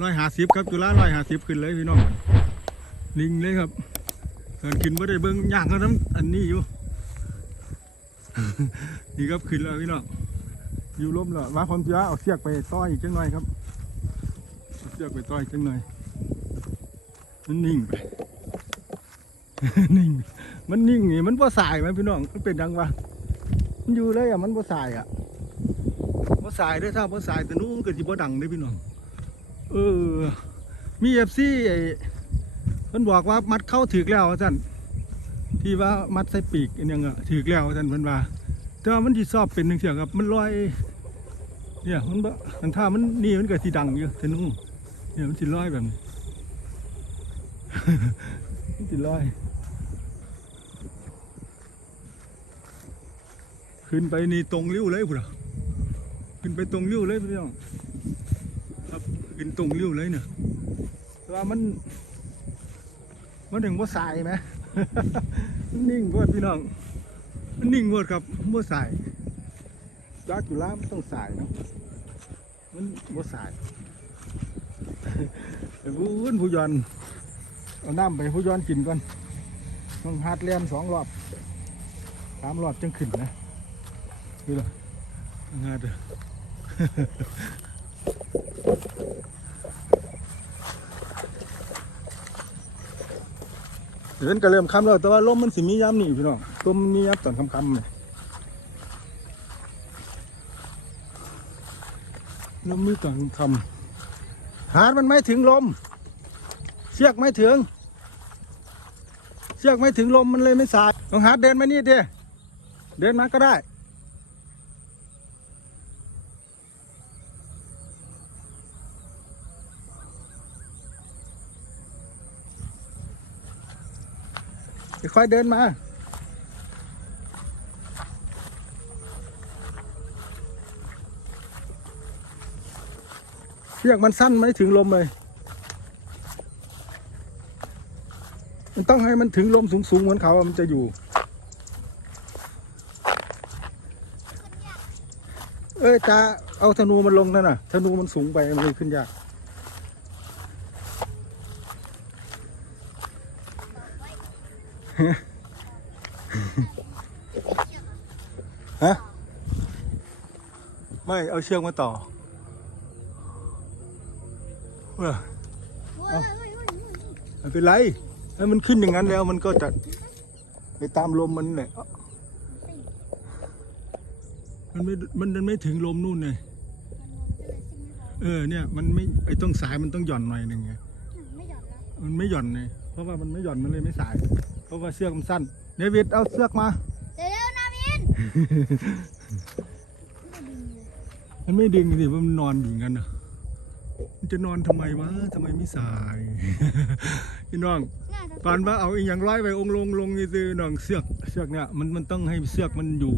ร้อยหาสิบครับจุฬาร้อยหาสิบขึ้นเลยพี่น้องลิงเลยครับเกินขึ้นไม่ได้เบิ้งยางเขาน้ำอันนี้อยู่ นี่ครับขึ้นแล้วพี่น้องอยู่ล้มแล้วมาผมจะเอาเสียกไปต้อยอีกจังหน่อยครับเอาเสียกไปต้อยจังหน่อยมันนิ่งไปนิ่งมันนิ่งนี่มันบ่สายไหมพี่น้องมันเป็นดังวะมันอยู่เลยอะมันบ่สายอะบ่สายด้วยถ้าบ่สายแต่นู้นเก็สิบ่ดังเด้พี่น้อง เออ มีเอฟซีไอ้เพิ่นบอกว่ามัดเข้าถึกแล้วท่านที่ว่ามัดใส่ปีกอันยังอะถึกแล้วท่านเพิ่นว่า แต่ว่ามันสิสอบเป็นจังซี่ครับ มันลอย เนี่ยมันบ่มันถ้ามันนี่มันเก็สิดังอยู่แต่นู้นเนี่ยมันสิลอยแบบนี้มันสิลอย ขึ้นไปนี่ตรงริ้วเลยพุ่นอะขึ้นไปตรงริ้วเลยพี่น้อง ขึ้นตรงเริ้วเลยเนี่ยแต่ว่ามัน มันถึงว่าสายไหมมันนิ่งโพดพี่น้องมันนิ่งโพดครับว่าสายยอดจุฬามันต้องสายเนาะมันว่าสายไอ้ผู้อื่นผู้ยอนเอาน้ำไปผู้ยอนกินก่อนต้องฮาดเลียนสองรอบสามรอบจังขึ้นนะนี่เหรองาดเด้อ เดินก็เริ่มค่ำแล้ว แต่ว่าลมมันสิมีย้ำนี่พี่น้องลมมันมีย้ำตอนค่ำๆเนี่ยลมมีตอนค่ำหาดมันไม่ถึงลม เชือกไม่ถึง เชือกไม่ถึงลมมันเลยไม่สายต้องหาดเดินมานี่เดียเดินมาก็ได้ ค่อยเดินมา เชือกมันสั้นไม่ถึงลมเลย มันต้องให้มันถึงลมสูงๆเหมือนเขา มันจะอยู่ เอ้ยจะเอาธนูมันลงนั่นน่ะ ธนูมันสูงไป มันเลยขึ้นยาก ฮะ ไม่เอาเชือกมาต่อเว้ยเฮ้ยเฮ้ยเฮ้ยเฮ้ยไม่เป็นไรให้มันขึ้นอย่างนั้นแล้วมันก็จะไปตามลมมันแหละมันไม่ มันไม่ถึงลมนู่นเลยเออเนี่ยมันไม่ไอ้ต้องสายมันต้องหย่อนหน่อยหนึ่งไงไม่หย่อนแล้วมันไม่หย่อนเลยเพราะว่ามันไม่หย่อนมันเลยไม่สาย เพราะว่าเชือกมันสั้นเดวิดเอาเชือกมา เร็วๆนาวินไม่ดึงเลยมันไม่ดึงสิว่ามันนอนอยู่อย่างนั้นนะมันจะนอนทำไมวะทำไมไม่สาย พี่น้องน่าจะปานว่าเอาอีกอย่างร้อยไปองค์ลงลงนี่คือน้องเสือกเสือกเนี่ยมันมันต้องให้เสือกมันอยู่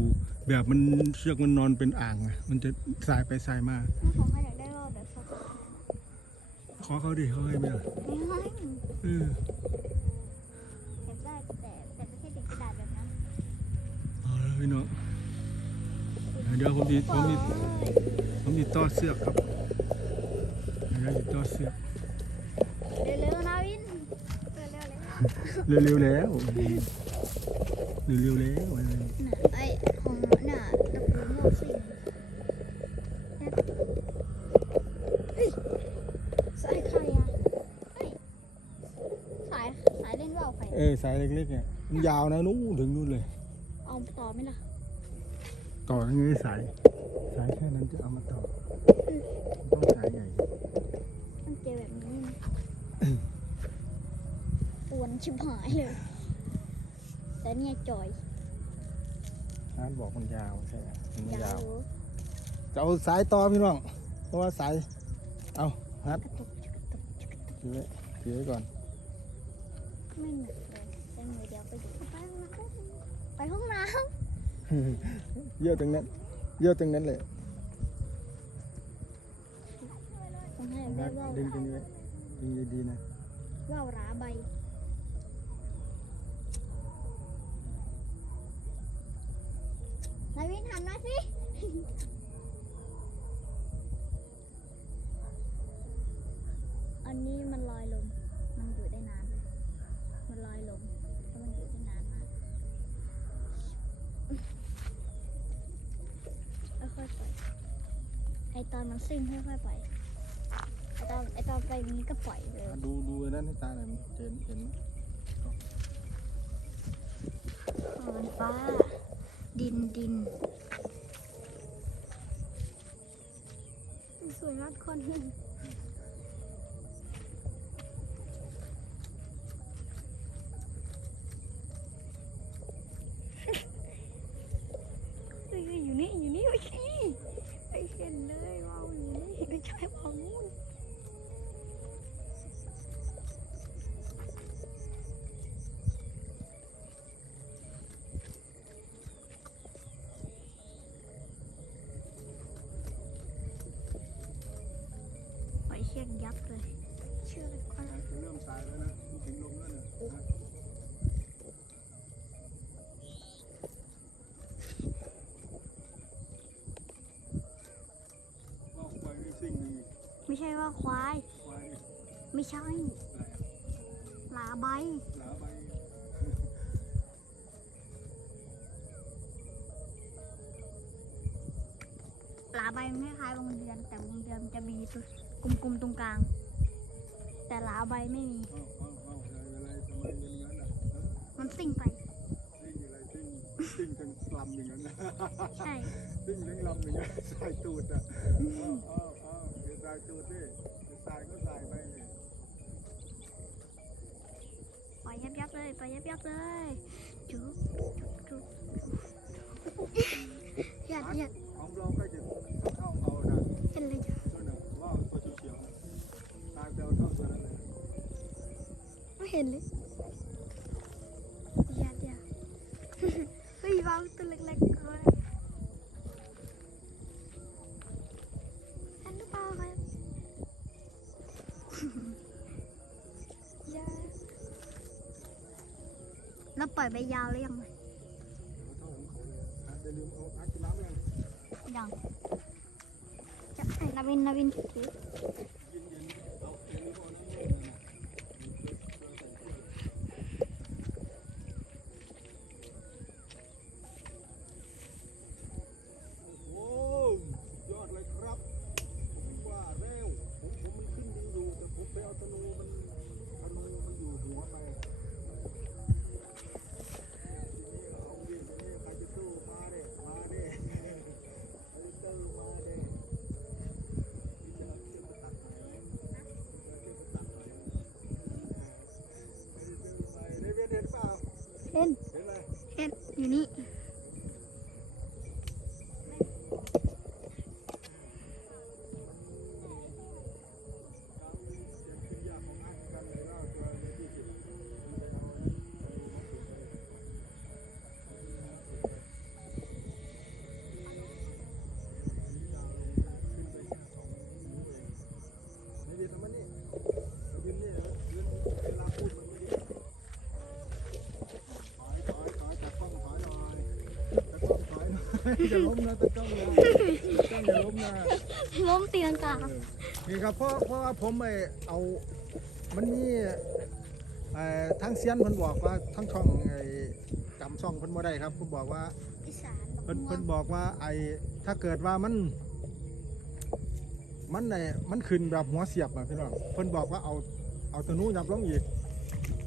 แบบมันเสือกมันนอนเป็นอ่างไงมันจะสายไปสายมาไม่ขอให้อยากได้รอบแบบสดขอเขาดิเขาให้ไหมล่ะไม่ให้เออ พี่น้องเดี๋ยวผมมีผมมีผมมีต่อเสือกครับเดี๋ยวจะต่อเสือกเร็วๆนาวินเร็วๆเลยเร็วๆแล้วเร็วๆแล้วน่ะไอ้ของน่ะตะปูโม่สิงเฮ้ยสายใครอะเฮ้ยสายสายเล่นว่าวใครเออสายเล็กๆเนี่ยมันยาวนะนู้นถึงนู่นเลยเอาต่อไหมล่ะ ต่อยังไงสาย สายแค่นั้นจะเอามาต่อ ต้องสายใหญ่ต้องเจอแบบนี้นะปวนชิบหายเลย แต่เนี่ยจอยร้านบอกมันยาวใช่ไหมมันไม่ยายาววจะเอาสายต่อพี่น้อง เพราะว่าสาย เอาฮัดกระตุกกระตุกกระตุกถือไว้ถือไว้ก่อน ไม่หนักเลยใช้มือเดียวไปดูไปห้องน้ำไปห้องน้ เยอะตรงนั้น เยอะตรงนั้นเลยำต้องให้ฮัได้ดว่าวดึงตรงนี้ไว้ดึงดีๆนะว่าวราใบ ตอนมันซิ่งค่อยๆไปไอตอนไอตอนไปนี้ก็ปล่อยเลย ดูดูไอ้นั่นให้ตาหน่อยมันเห็นเห็นไหมมันฟ้า ดินดินสวยมากคน เชือกยับเลยเชื่อกอะไรเริ่มสายแล้วนะมันถึงลมแล้วเนี่ยนะควายไม่ซิ่งดีไม่ใช่ว่าควาย ไม่ใช่หลาใบหลาใบหลาใบมันคล้ายวงเดือนแต่วงเดือนจะมีตัว กลมๆตรงกลาง แต่หลาใบไม่มี เอ้าเอ้าเอ้าอะไรอะไรทำไมเป็นอย่างนั้นอะเอ้ามันซิ่งไป ซิ่งอะไรซิ่งซิ่งทั้งลำอย่างนั้นนะใช่ ซิ่งทั้งลำอย่างนั้นสายตูดอะเอ้าเอ้าเอ้าเดี๋ยวสายตูดดิเดี๋ยวสายก็สายไปเนี่ยปล่อยยับยับๆเลย ปล่อยยับยับๆเลยจุ๊บจุ๊บ เห็นเลยหยัดหยัดเฮ้ยวางตัวเล็กๆเลยอันหรือเปล่าครับอย่าแล้วปล่อยไปยาวหรือยังไงเอาเท่าของเขาเลยอะอย่าลืมเอาอัดน้ำยังยังจะให้นาวินนาวินถือ เอยหน่อยอย่าล้มนะตะกล้องนะตะกล้องอย่าล้มนะล้มตีลังกาเออนี่ครับเพราะเพราะว่าผมไปเอา มันมีเอ่อทั้งเซียนเพิ่นบอกว่าทั้งช่องไอ้จำช่องเพิ่นบ่ได้ครับเพิ่นบอกว่าพิสานเพิ่นเพิ่นบอกว่าไอ้ถ้าเกิดว่ามัน มันไอ้มันขึ้นแบบหัวเสียบอะพี่น้องเพิ่นบอกว่าเอาเอาธนูยับลงอีก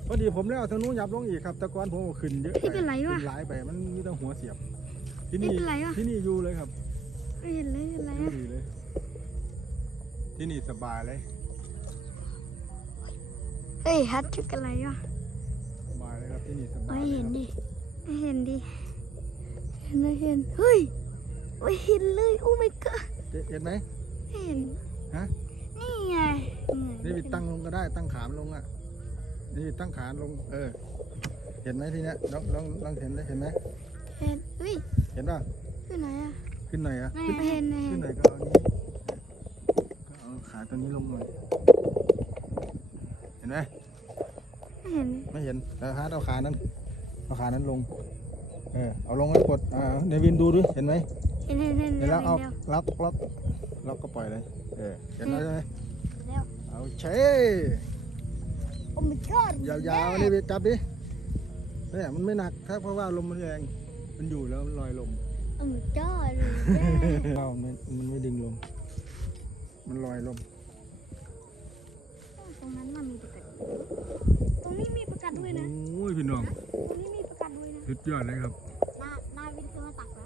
พอดีผมเลยเอาธนูยับลงอีกครับแต่ก่อนผมเอาขึ้นเยอะไปไม่เป็นไรวะ ขึ้นหลายไปมันมีแต่หัวเสียบ ที่ไม่นี่เป็นไรวะที่นี่อยู่เลยครับไม่เห็นเลยอะไรอยู่อะดีเลย ที่นี่สบายเลยเฮ้ยฮัทชุกอะไรวะสบายเลยครับที่นี่สบายไม่เลยเห็นครับดิไม่เห็นดิเห็นเลยเห็นเฮ้ยไม่เห็นเลยโอ้ my god เห็นไหม ไม่เห็นฮะ นี่ไงนี่วิดตั้งลงก็ได้ตั้งขามลงอะ นี่ตั้งขานลง เออ เห็นไหมทีเนี้ยลองลองลองเห็นได้เห็นไหมเห็นเฮ้ยเห็นป่ะคือไหนอะขึ้นหน่อยอะ ไม่ขึ้นเห็นไม่เห็ขึ้นนหน่อยก็เอานี้ก็เอาขาตัวนี้ลงหน่อยเห็นไหมไม่เห็น ไม่เห็นแต่ฮาร์ดเอาขานั้นเอาขานั้นลง เออเอาลงแล้วกดอ่าเนวินดูดิเห็นไหมเห็นเห็นเห็นเห็นแล้วเอาเดียวล็อกล็อกล็อกก็ปล่อยเลย เออเห็นแล้วใช่ไหมแล้วเอาเชโอ้ my god ยาวๆนี่ไปจับดิเนี่ยมันไม่หนักถ้าเพราะว่าลมมันแรง มันอยู่แล้วมันลอยลมโอ้ my god เลยเอ้ามันมันไม่ดึงลม มันลอยลม ตรงนั้นมันมีประกัดตรงนี้มีประกัดด้วยนะ โอ้ยพี่น้องตรงนี้มีประกัดด้วยนะสุดยอดเลยครับนานาวินเคยมาตักเหรอ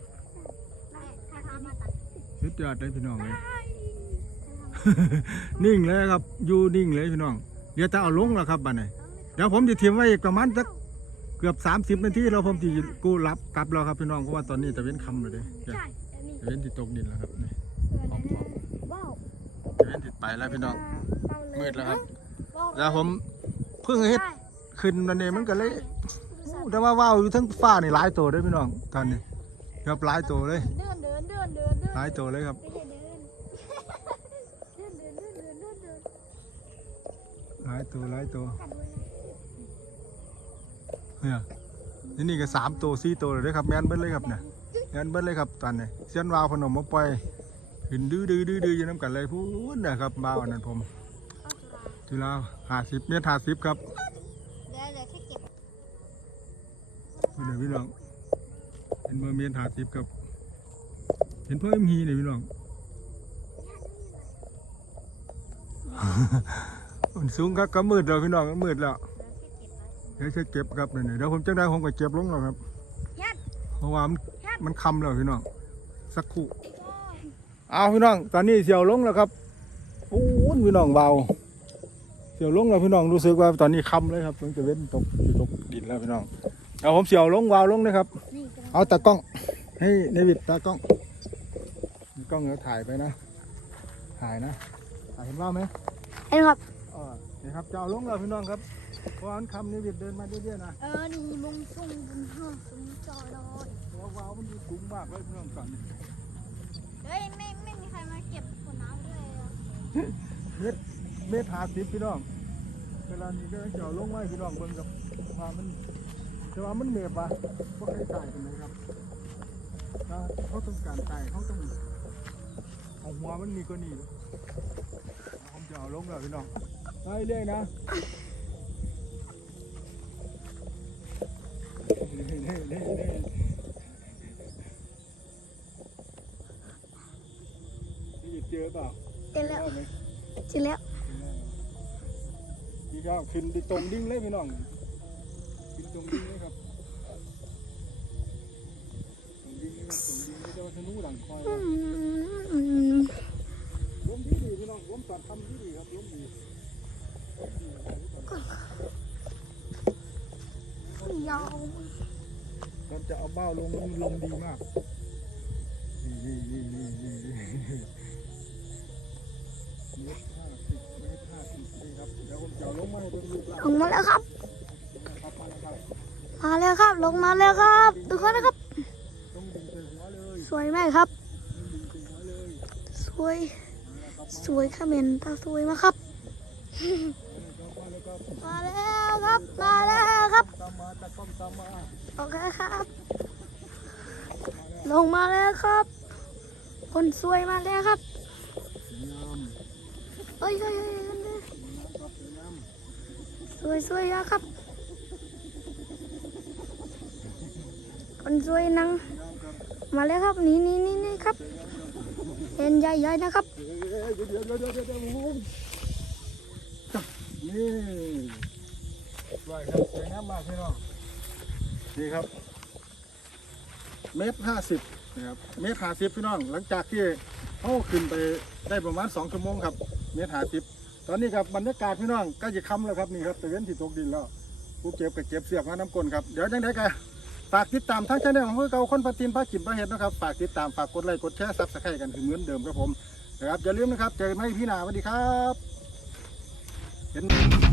ใช่ใครพามาตักสุดยอดเลยพี่น้องเลยใช่นิ่งเลยครับ อยู่นิ่งเลยพี่น้อง เดี๋ยวจะเอาลงแล้วครับบัดนี้เดี๋ยวผมจะเทียมไว้อีกประมาณสัก เกือบ 30 นาทีแล้วผมจะกู้รับกลับแล้วครับพี่น้องเพราะว่าตอนนี้ตะเว้นคำเลยเด้ใช่อันนี้ตะเว้นติดตกดินแล้วครับนี่ว้าวตะเว้นติดไปแล้วพี่น้อง มืดแล้วครับ แล้วผมเพิ่งเฮ็ดขึ้นวันนี้มันก็เลยอู้แต่ว่าว่าวอยู่ทั้งฟ้านี่หลายตัวเลยพี่น้องตอนนี้ครับหลายตัวเลยเดินเดินเดินเดินเดินหลายตัวเลยครับไม่ใช่เดินเดินเดินเดินเดินเดินเดินหลายตัวหลายตัวกัดด้วยนะ เนี่ยนี่นี่ก็สามตัวสี่ตัวเลยเด้อครับแมนเบิ้ลเลยครับเนี่ยแมนเบิ้ลเลยครับตอนนี้เส้นวาวพนมมาปล่อยขึ้นดื้อดื้อดื้อดื้ออยู่น้ำกันเลยพูดนะครับวาวอันนั้นผมเข้าจุฬาจุฬาห้าสิบเมตรห้าสิบครับเดี๋ยวเดี๋ยวแค่เก็บพี่น้องพี่น้องเห็นเบอร์เมตรห้าสิบครับเห็นเพิ่มฮีเนี่ยพี่น้องมันสูงครับก็มืดแล้วพี่น้องมันมืดแล้ว เดี๋ยวแค่เก็บไว้เดี๋ยวจะเก็บครับเนี่ยเดี๋ยวผมจะได้ผมก็เก็บลงแล้วครับยัดเพราะว่ามันยัดมันคำแล้วพี่น้องสักครู่โอ้ยเอาพี่น้อง ตอนนี้เสียวลงแล้วครับโอ้ยพี่น้องเบาเสียวลงแล้วพี่น้องรู้สึกว่าตอนนี้คำเลยครับต้องจะเว้นตกอยู่ตกดินแล้วพี่น้องเอาผมเสียวลงวาวลงนะครับนี่กำลังเอาตากล้อง ให้ในวิดตากล้องมีกล้องเดี๋ยวถ่ายไปนะ ถ่ายนะถ่ายเห็นว่าไหมเห็นครับอ๋อนี่ครับจะเอาลงแล้วพี่น้องครับเพราะอันคำในวิดเดินมาเรื่อยๆนะเออนี่มุงสุ่งบุญห้าสุ่งจอดอยเพราะว่าวาวมันอยู่สูงมากเลยพี่น้องตอนนี้เฮ้ยไม่ไม่มีใครมาเก็บขวดน้ำด้วยเหรอเมตรเมตรหาสิบพี่น้องเวลานี้ก็จะเอาลงไว้พี่น้องเบิ่งกับว่ามันแต่ว่ามันเมียบอะก็เคยตายกันเลยครับถ้าเขาต้องการตายเขาต้องเอาหัวมันมีกว่านี้ผมจะเอาลงแล้วพี่น้องไปเรื่อยนะเรื่อยเรื่อยเรื่อยเรื่อยนี่เจอเปล่า เจอแล้ว จอไหม เจอแล้วพี่ก็ขึ้นดิตรงดิ่งเลยพี่น้องขึ้นตรงดิ่งเลยครับตรงดิ่งเลยครับตรงดิ่งเลยเจ้าธนูหลังคอยครับล้มดีดีพี่น้องล้มตัดทำดีดีครับล้มดียาวเราจะเอาเบ้าลงมันลมดีมากนี่นี่นี่นี่ ลงมาแล้วครับ มาแล้วครับ ลงมาแล้วครับทุกคนนะครับ สวยสวยมครับ สวยสวยมาแล้วครับสวยค่ะเมนตาสวยมากครับ มาแล้วครับ มาแล้วครับ โอเคครับ ลงมาแล้วครับ คนสวยมาแล้วครับเอ้ยเอ้ยเอ้ยเอ้ย ครับสวยงาม ส วยสวยนะครับ คนสวยนั่งสวยงามครับมาแล้วครับนี่นี่นี่นี่ครับเห็นใหญ่ๆนะครับเอ้ยเดี๋ยวเดี๋ยวเดี๋ยวเดี๋ยวเดี๋ยวเดี๋ยวโอ้โหจับนี่สวยครับสวยงามมากพี่น้องนี่ครับ เมตรห้าสิบนะครับเมตรห้าสิบพี่น้อง หลังจากที่เขาขึ้นไปได้ประมาณสองชั่วโมงครับ เมตรห้าสิบ ตอนนี้ครับบรรยากาศพี่น้องใกล้จะค่ำแล้วครับนี่ครับตะเวนที่ตกดินแล้วผู้เก็บกับเก็บเสียบมาน้ำกลนครับ เดี๋ยวยังไงกันฝากติดตามทั้งช่องของพวกเราคนปฏินพระจิมพระเห็ดนะครับ ฝากติดตามฝากกดไลค์กดแชร์ซับสไครต์กันคือเหมือนเดิมครับผมนะครับอย่าลืมนะครับเจอกันใหม่พี่หนาสวัสดีครับเห็น